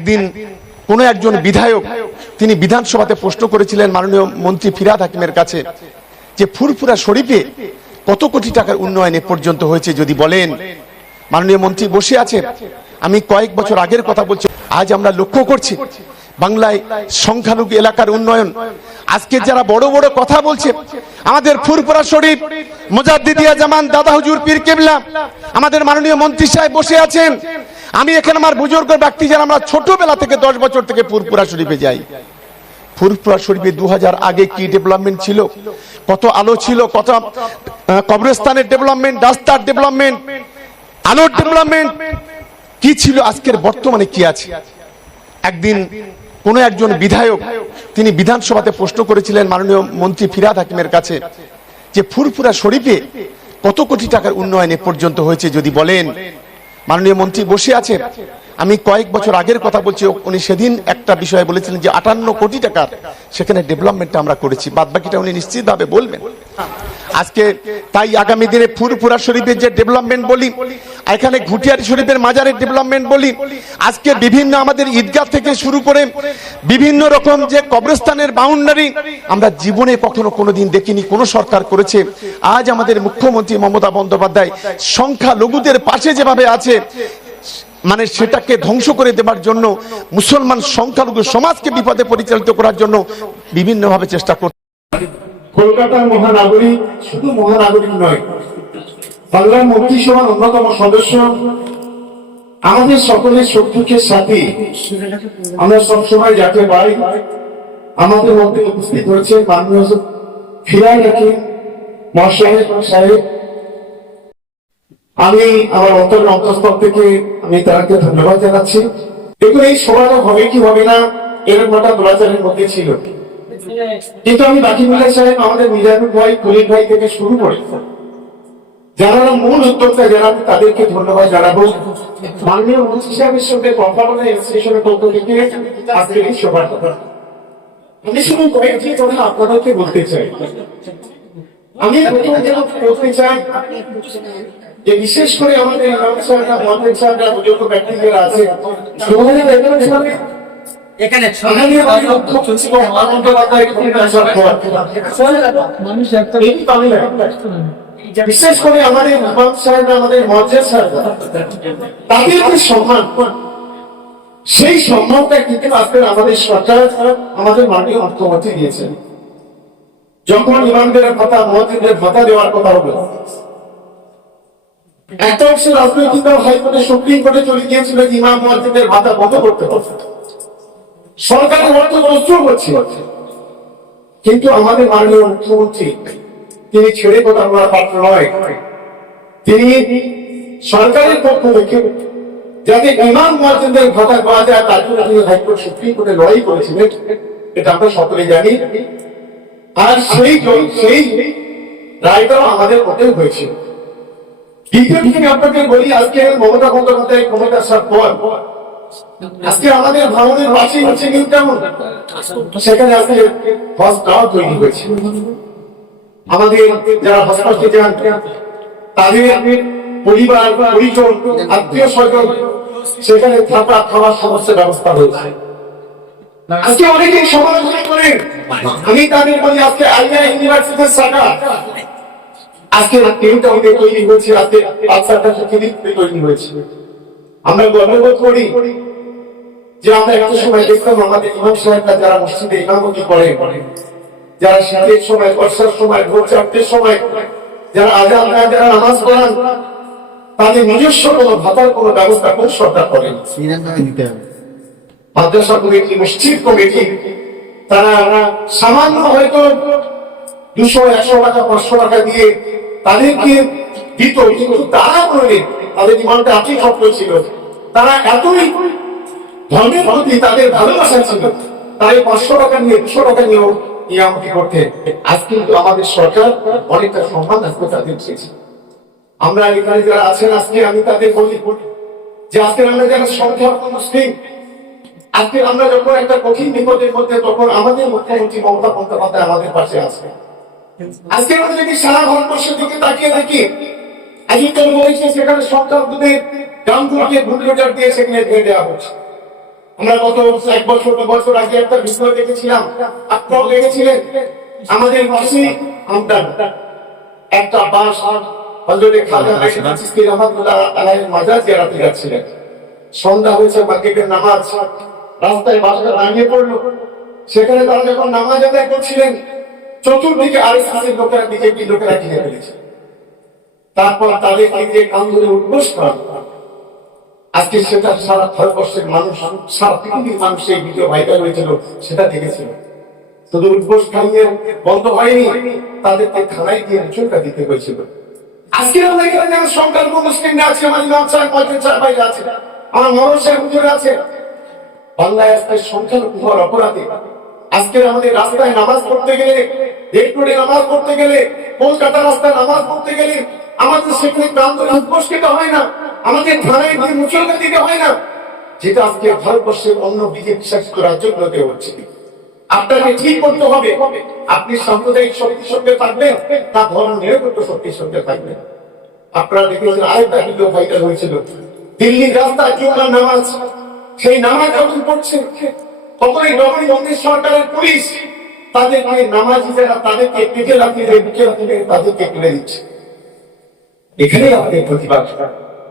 একদিন কোনো একজন বিধায়ক, তিনি বিধানসভাতে প্রশ্ন করেছিলেন মাননীয় মন্ত্রী ফিরাদ হাকিমের কাছে যে ফুরফুরা শরীফে কত কোটি টাকার উন্নয়ন এ পর্যন্ত হয়েছে যদি বলেন। মাননীয় মন্ত্রী বসে আছেন। আমি কয়েক বছর আগের কথা বলছি। আজ আমরা লক্ষ্য করছি বাংলায় সংখ্যালঘু এলাকার উন্নয়ন। আজকে যারা বড় বড় কথা বলছে, আমাদের ফুরপুরা শরীফ, মোজাদ্দিদিয়া জামান, দাদা হুজুর পীর কেবলা, আমাদের মাননীয় মন্ত্রী সাহেব বসে আছেন। আমি এখানে আমার বুজুর্গ ব্যক্তি যারা আমরা ছোটবেলা থেকে দশ বছর থেকে ফুরপুরা শরীফে যাই। ফুরপুরা শরীফে দু হাজার আগে কি ডেভেলপমেন্ট ছিল? কত আলো ছিল? কত কবরস্থানের ডেভেলপমেন্ট রাস্তার ডেভেলপমেন্ট আলোর ডেভেলপমেন্ট কি ছিল আজকের বর্তমানে কি আছে? একদিন কোন একজন বিধায়ক, তিনি বিধানসভাতে প্রশ্ন করেছিলেন মাননীয় মন্ত্রী ফিরাদ হাকিমের কাছে যে ফুরফুরা শরীফে কত কোটি টাকার উন্নয়ন এ পর্যন্ত হয়েছে যদি বলেন? মাননীয় মন্ত্রী বসে আছে আমি কয়েক বছর আগের কথা বলছি, উনি সেদিন একটা বিষয়ে বলেছিলেন যে আটান্ন কোটি টাকার সেখানে ডেভেলপমেন্টটা আমরা করেছি। বাদ বাকিটা উনি নিশ্চিতভাবে বলবেন। আজকে তাই আগামী দিনে ফুরফুরা শরীফের যে ডেভেলপমেন্ট বলি এখানে ঘুটিয়ারি শরীফের মাজারের ডেভেলপমেন্ট বলি। আজকে বিভিন্ন আমাদের ঈদগাহ থেকে শুরু করে বিভিন্ন রকম যে কবরস্থানের বাউন্ডারি আমরা জীবনে কখনো কোনোদিন দেখিনি, কোন সরকার করেছে। আজ আমাদের মুখ্যমন্ত্রী মমতা বন্দ্যোপাধ্যায় সংখ্যা লঘুদের পাশে যেভাবে আছে মানে সেটাকে ধ্বংস করে দেবার জন্য, মুসলমান সংখ্যালঘু সমাজকে বিপদে পরিচালিত করার জন্য বিভিন্নভাবে চেষ্টা করছে কলকাতার মহানাগরিক শুধু মহানাগরিক নয় বাংলার মন্ত্রিসভার অন্যতম সদস্য আমাদের সকলের শত্রুকের সাথে আমরা সবসময় যাকে পাই আমাদের মধ্যে উপস্থিত হয়েছে মাননীয় ফিরাই রাখি মহাসাহেব সাহেব। আমি আমার অন্তর অন্তঃস্থল থেকে আমি তাকে ধন্যবাদ জানাচ্ছি। দেখুন, এই সভাটা হবে কি হবে না, এরকম একটা দোলাচারের মধ্যে ছিল। কিন্তু আমি বাকি মিলে সাহেব, আমাদের মিজানুর ভাই, খলিল ভাই থেকে শুরু করে। যারা মূল উদ্যোক্তা যারা তাদেরকে ধন্যবাদ জানাব। মাননীয় মন্ত্রী সাহেবের সঙ্গে কথা বলে স্টেশনের পক্ষ থেকে এই সভার কথা। আমি শুধু কয়েকটি কথা আপনাদেরকে বলতে চাই। আমি বলতে চাই যে বিশেষ করে আমাদের ইমাম সাহেবরা মহাদেব সাহেবরা বুজুর্গ ব্যক্তি আছে দু হাজার এগারো সালে এখানে মানুষ একটা বিশেষ করে আমাদের ইমাম সাহেবরা আমাদের মজ্জেদ সাহেবরা তাদের যে সম্মান। সেই সম্মানটা কিন্তু আজকের আমাদের সরকার, আমাদের মাননীয় অর্থমন্ত্রী দিয়েছেন। যখন ইমামদের ভাতা মহাজিদের ভাতা দেওয়ার কথা হলো, একটা অংশ রাজনৈতিক দল হাইকোর্টে সুপ্রিম কোর্টে চলে গিয়েছিল ইমাম মহাজিদের ভাতা বন্ধ করতে হবে। সরকারের অর্থ নষ্ট করছে কিন্তু আমাদের মাননীয় মুখ্যমন্ত্রী তিনি ছেড়ে কথা বলার পাত্র নয়। তিনি সরকারের পক্ষ থেকে যাতে ইমাম মহাজনদের ভাতা পাওয়া যায়, তার জন্য তিনি হাইকোর্ট, সুপ্রিম কোর্টে লড়াই করেছিলেন। এটা আমরা সকলে জানি। আর সেই সেই রায়টাও আমাদের মতে হয়েছিল দ্বিতীয় দিকে আপনাকে বলি, আজকে মমতা বন্দ্যোপাধ্যায়, ক্ষমতা আসার পর আজকে আমাদের ভাঙনের বাসি হচ্ছে কিন্তু কেমন? সেখানে আজকে হসপিটাল তৈরি হয়েছে। আমাদের যারা তাদের পরিবার, পরিজন, আত্মীয় স্বজন, সেখানে থাকা, খাওয়ার ব্যবস্থা হয়েছে। আজকে অনেকেই সমালোচনা করেন, আমি তাদের বলি আজকে আইয়া ইউনিভার্সিটির শাখা। আজকে তিনটা হতে তৈরি হয়েছে আজকে বাচ্চাটা তৈরি হয়েছে। আমরা গর্ববোধ করি যে আমরা একটা সময় দেখতাম আমাদের ইমাম সাহেবরা যারা মসজিদে ইমামতি করেন। যারা শীতের সময় বর্ষার সময় ভোর চারটের সময় যারা আজান দেন যারা নামাজ পড়ান তাদের নিজস্ব কোনো ভাতার কোনো ব্যবস্থা কোন সরকার করেন মাদ্রাসা কমিটি মসজিদ কমিটি তারা সামান্য হয়তো দুশো একশো টাকা পাঁচশো টাকা দিয়ে তাদেরকে দিত কিন্তু তারা করে তাদের ইমানটা এতই শক্ত ছিল। তারা এতই ধর্মের প্রতি তাদের ভালোবাসা ছিল। তারা পাঁচশো টাকা নিয়ে দুশো টাকা নিয়েও নিয়ামতি করতে আজ কিন্তু আমাদের সরকার অনেকটা সম্মান আজকে তাদের দিয়েছে। আমরা এখানে যারা আছেন, আজকে আমি তাদের বলি যে আজকে আমরা যারা সংখ্যা মুসলিম, আজকে আমরা যখন একটা কঠিন বিপদের মধ্যে, তখন আমাদের মুখ্যমন্ত্রী মমতা বন্দ্যোপাধ্যায় আমাদের পাশে আছে। আজকে আমরা যদি সারা ভারতবর্ষের দিকে তাকিয়ে থাকি আজকে সেখানে দুধের গ্রামগুলোকে বুলডোজার দিয়ে সেখানে ধুয়ে দেওয়া হচ্ছে। আমরা গত এক বছর, দু বছর আগে একটা ভিডিও দেখেছিলাম। আপনারাও দেখেছিলেন? আমাদের পাশে আমরা একটা বাস যাচ্ছিলেন। সন্ধ্যা হয়েছে নামাজ। রাস্তায় বাসটা পড়ল। সেখানে নামাজ আদায় করছিলেন, চতুর্দিকে ফেলেছে। তারপর তাদেরকে দিয়ে কান ধরে করা। আজকে সেটা সারা ভারতবর্ষের মানুষ, সারা পৃথিবীর মানুষ এই ভিডিও ভাইরাল হয়েছিল, সেটা দেখেছিল। শুধু উদ্বোস খাইয়ে বন্ধ হয়নি, তাদেরকে থানায় দিতে হয়েছিল। আমরা সংখ্যালঘু মুসলিমরা আছে আমার ইমাম সাহেব চার বাইরে আছে, আমার সাহেব হুজুর আছে, বাংলায় সংখ্যালঘু হওয়ার অপরাধে আমাদের রাস্তায় নামাজ পড়তে গেলে, রেড নামাজ পড়তে গেলে, কলকাতা রাস্তায় নামাজ পড়তে গেলে, আমাদের সেখানে প্রান্ত উদ্বোস খেতে হয় না। আমাদের থানায় গিয়ে মুচলকা দিতে হয় না। যেটা আজকে ভারতবর্ষের অন্য বিজেপি শাসিত রাজ্যগুলোতে হচ্ছে। আপনাকে ঠিক করতে হবে। আপনি সাম্প্রদায়িক শক্তির সঙ্গে থাকবেন, তা ধর্ম নিরপেক্ষ শক্তির সঙ্গে থাকবেন। আপনারা দেখেছেন আরেকটা হয়েছিল। দিল্লির নামাজ। সেই নামাজ যখন পড়ছে তখনই নবী বন্দী সরকারের পুলিশ। তাদেরকে নামাজি যারা তাদেরকে পিঠে বুকে তাদেরকে তুলে দিচ্ছে। এখানে আমাদের প্রতিবাদ।